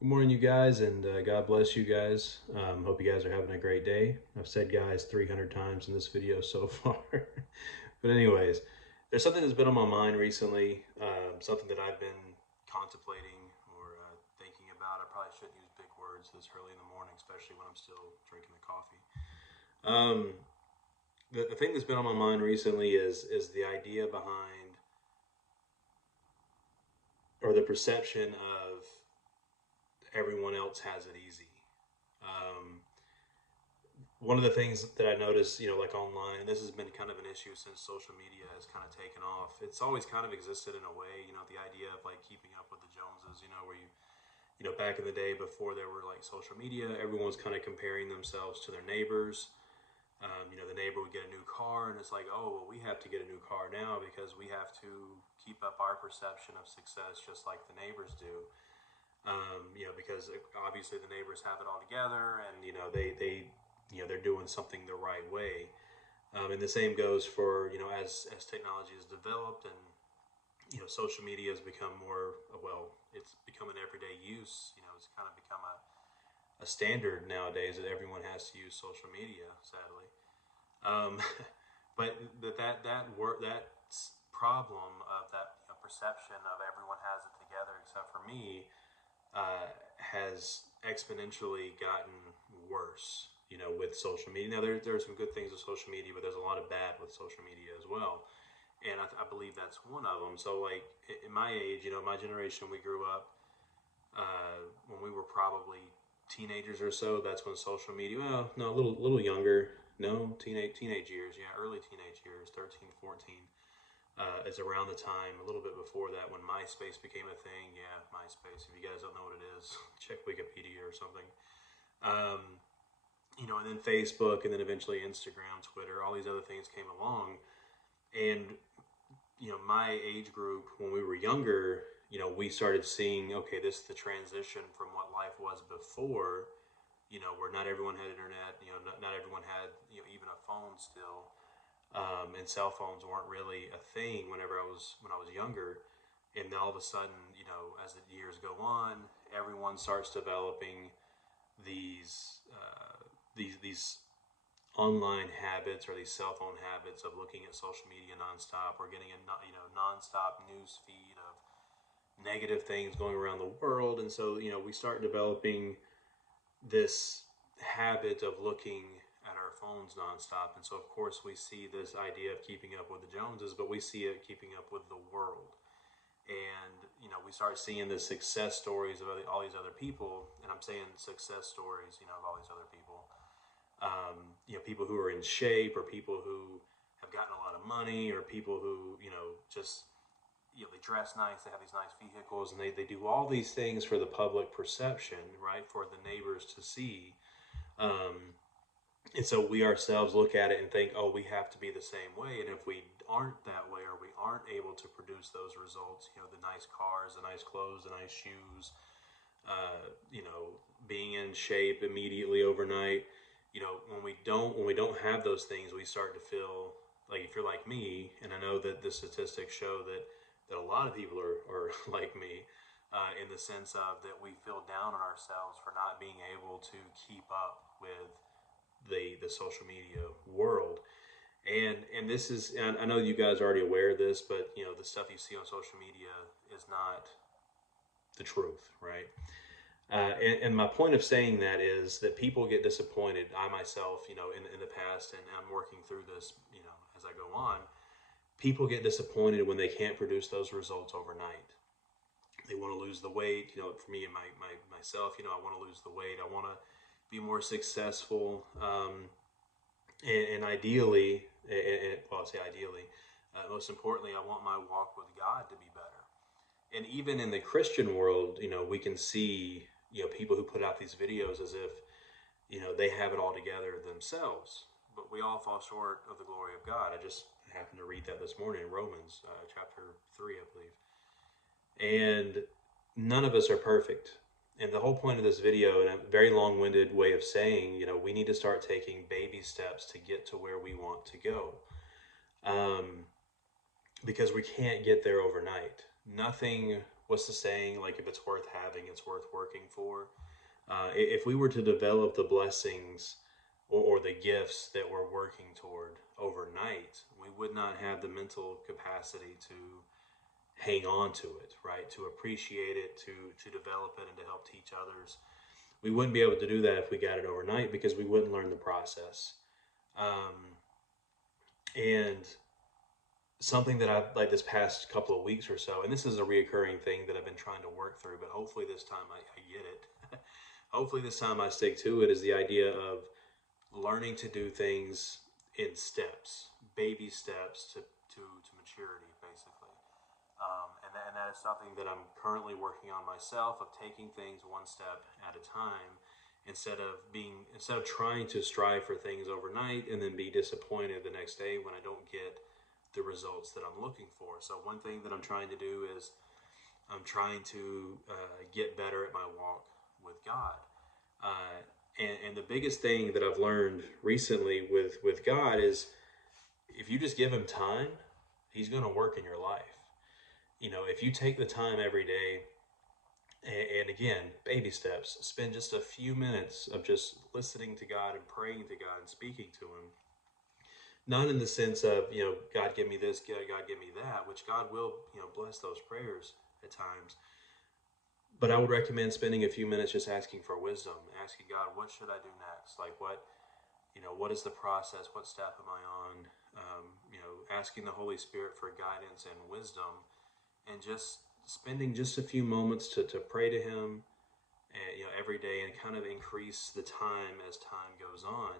Good morning, you guys, and God bless you guys. Hope you guys are having a great day. I've said guys 300 times in this video so far. But, anyways, there's something that's been on my mind recently, something that I've been contemplating or thinking about. I probably shouldn't use big words this early in the morning, especially when I'm still drinking the coffee. Um, the thing that's been on my mind recently is the idea behind or the perception of everyone else has it easy. Um, One of the things that I noticed, like online, and this has been kind of an issue since social media has kind of taken off. It's always kind of existed in a way, the idea of like keeping up with the Joneses, where back in the day before there were like social media, everyone was kind of comparing themselves to their neighbors. The neighbor would get a new car, and it's like, oh, well, we have to get a new car now because we have to keep up our perception of success just like the neighbors do. Because obviously the neighbors have it all together, and they're doing something the right way. And the same goes for as technology has developed and social media has become more it's become an everyday use. It's kind of become a standard nowadays that everyone has to use social media. Sadly, um, but that problem of that perception of everyone has it together except for me has exponentially gotten worse, with social media. Now, there are some good things with social media, but there's a lot of bad with social media as well. And I believe that's one of them. So, like, in my age, my generation, we grew up when we were probably teenagers or so. That's when social media, well, no, a little younger. No, teenage years, yeah, early teenage years, 13, 14 is around the time, a little bit before that, when MySpace became a thing. Yeah, MySpace. If you guys don't know what it is, check Wikipedia or something. Um, and then Facebook, and then eventually Instagram, Twitter, all these other things came along. And, my age group, when we were younger, we started seeing, okay, this is the transition from what life was before, where not everyone had internet, not everyone had, even a phone still, and cell phones weren't really a thing when I was younger. And then all of a sudden, as the years go on, everyone starts developing these these online habits or these cell phone habits of looking at social media nonstop, or getting a nonstop news feed of negative things going around the world. And so we start developing this habit of looking at our phones nonstop. And so, of course, we see this idea of keeping up with the Joneses, but we see it keeping up with the world. And, we start seeing the success stories of all these other people. And I'm saying success stories, of all these other people. People who are in shape, or people who have gotten a lot of money, or people who, just, they dress nice, they have these nice vehicles, and they do all these things for the public perception, right? For the neighbors to see. Um, and so we ourselves look at it and think, oh, we have to be the same way. And if we aren't that way, or we aren't able to produce those results, the nice cars, the nice clothes, the nice shoes, uh, you know, being in shape immediately overnight, when we don't have those things, we start to feel like, if you're like me, and I know that the statistics show that a lot of people are like me, in the sense of that we feel down on ourselves for not being able to keep up with the social media world. And this is, and I know you guys are already aware of this, but the stuff you see on social media is not the truth, right? And my point of saying that is that people get disappointed. I myself, in the past, and I'm working through this, as I go on, people get disappointed when they can't produce those results overnight. They want to lose the weight. For me and myself, I want to lose the weight. I want to be more successful. And ideally, well, I'll say ideally, most importantly, I want my walk with God to be better. And even in the Christian world, we can see, people who put out these videos as if, they have it all together themselves. But we all fall short of the glory of God. I just happened to read that this morning in Romans chapter 3, I believe. And none of us are perfect. And the whole point of this video, in a very long-winded way of saying, we need to start taking baby steps to get to where we want to go. Um, because we can't get there overnight. Nothing what's the saying? Like, if it's worth having, it's worth working for. If we were to develop the blessings or the gifts that we're working toward overnight, we would not have the mental capacity to hang on to it, right? To appreciate it, to develop it, and to help teach others. We wouldn't be able to do that if we got it overnight because we wouldn't learn the process. Um, and something that I've like this past couple of weeks or so, and this is a reoccurring thing that I've been trying to work through, but hopefully this time I get it. Hopefully this time I stick to it, is the idea of learning to do things in steps, baby steps to maturity, basically. And that is something that I'm currently working on myself, of taking things one step at a time, instead of trying to strive for things overnight and then be disappointed the next day when I don't get the results that I'm looking for. So one thing that I'm trying to do is I'm trying to get better at my walk with God. And the biggest thing that I've learned recently with God is, if you just give him time, he's going to work in your life. If you take the time every day, and again, baby steps, spend just a few minutes of just listening to God and praying to God and speaking to him. Not in the sense of, God give me this, God give me that, which God will, bless those prayers at times. But I would recommend spending a few minutes just asking for wisdom, asking God, what should I do next? Like, what is the process? What step am I on? Asking the Holy Spirit for guidance and wisdom, and just spending just a few moments to pray to him, every day, and kind of increase the time as time goes on.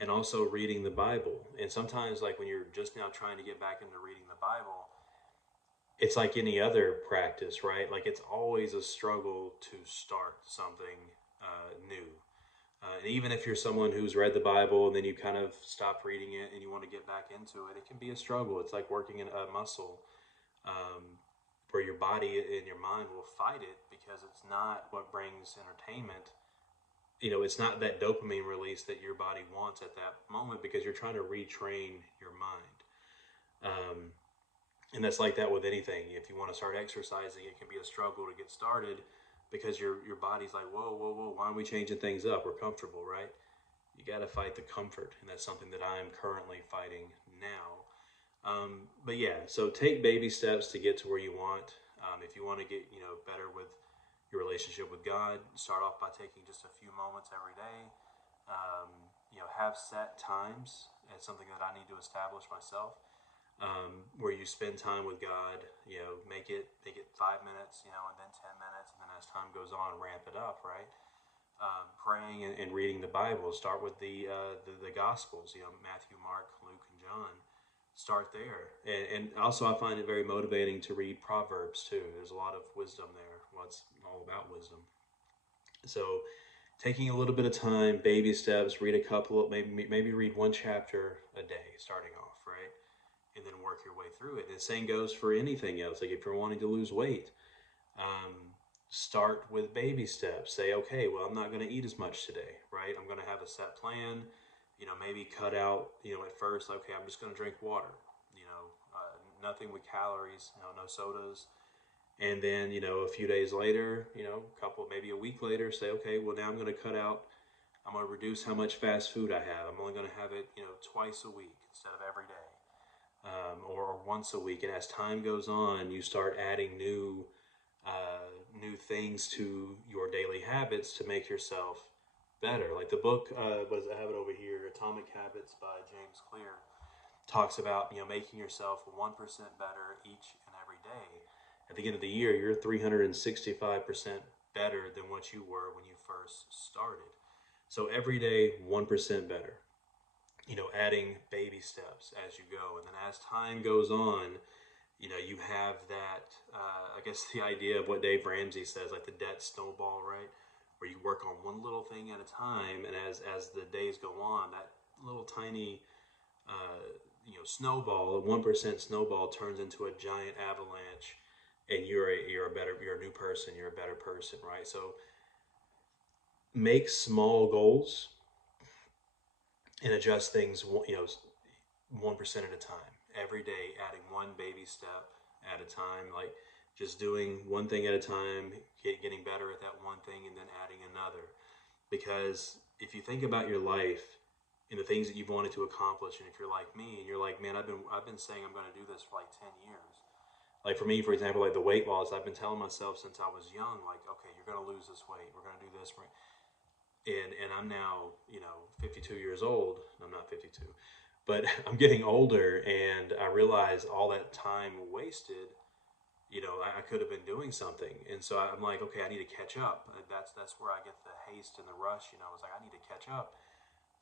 And also reading the Bible. And sometimes, like, when you're just now trying to get back into reading the Bible, it's like any other practice, right? Like, it's always a struggle to start something new. And even if you're someone who's read the Bible and then you kind of stop reading it and you want to get back into it, it can be a struggle. It's like working in a muscle, where your body and your mind will fight it, because it's not what brings entertainment. It's not that dopamine release that your body wants at that moment, because you're trying to retrain your mind. Um, and that's like that with anything. If you want to start exercising, it can be a struggle to get started, because your body's like, whoa, whoa, whoa, why are we changing things up? We're comfortable, right? You got to fight the comfort, and that's something that I'm currently fighting now. But yeah, so take baby steps to get to where you want. If you want to get better with your relationship with God, start off by taking just a few moments every day. Have set times. It's something that I need to establish myself, where you spend time with God. Make it 5 minutes, and then 10 minutes, and then as time goes on, ramp it up. Right. Praying and reading the Bible. Start with the Gospels. Matthew, Mark, Luke, and John. Start there. And also, I find it very motivating to read Proverbs too. There's a lot of wisdom there. Well, it's all about wisdom. So, taking a little bit of time, baby steps, read a couple, maybe read one chapter a day, starting off, right? And then work your way through it. And the same goes for anything else. Like, if you're wanting to lose weight, um, start with baby steps. Say, okay, well, I'm not going to eat as much today, right? I'm going to have a set plan. Maybe cut out, at first, okay, I'm just going to drink water, nothing with calories, no sodas. And then, a few days later, maybe a week later, say, okay, well, now I'm going to cut out, I'm going to reduce how much fast food I have. I'm only going to have it, twice a week instead of every day, or once a week. And as time goes on, you start adding new things to your daily habits to make yourself better. Like the book, I have it over here, Atomic Habits by James Clear, talks about making yourself 1% better each and every day. At the end of the year, you're 365% better than what you were when you first started. So every day, 1% better. Adding baby steps as you go, and then as time goes on, you have that. I guess the idea of what Dave Ramsey says, like the debt snowball, right? Where you work on one little thing at a time, and as the days go on, that little tiny snowball, a 1% snowball, turns into a giant avalanche, and you're a new person, you're a better person, right? So make small goals and adjust things 1% at a time, every day, adding one baby step at a time. Like, just doing one thing at a time, getting better at that one thing, and then adding another. Because if you think about your life and the things that you've wanted to accomplish, and if you're like me and you're like, man, I've been saying I'm going to do this for like 10 years. Like for me, for example, like the weight loss, I've been telling myself since I was young, like, okay, you're going to lose this weight. We're going to do this. And I'm now, 52 years old. I'm not 52, but I'm getting older, and I realize all that time wasted. I could have been doing something, and so I'm like, okay, I need to catch up. That's where I get the haste and the rush. It's like I need to catch up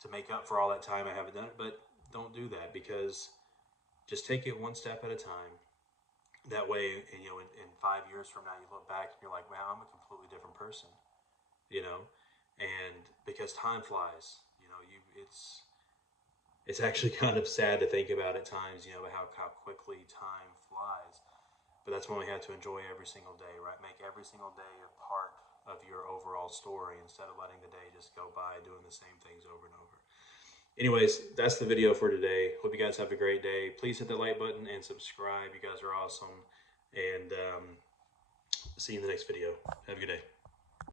to make up for all that time I haven't done it. But don't do that, because just take it one step at a time. That way, and, in 5 years from now, you look back and you're like, man, I'm a completely different person. You know, and because time flies, it's actually kind of sad to think about at times. How quickly time flies. But that's when we have to enjoy every single day, right? Make every single day a part of your overall story instead of letting the day just go by doing the same things over and over. Anyways, that's the video for today. Hope you guys have a great day. Please hit the like button and subscribe. You guys are awesome. And see you in the next video. Have a good day.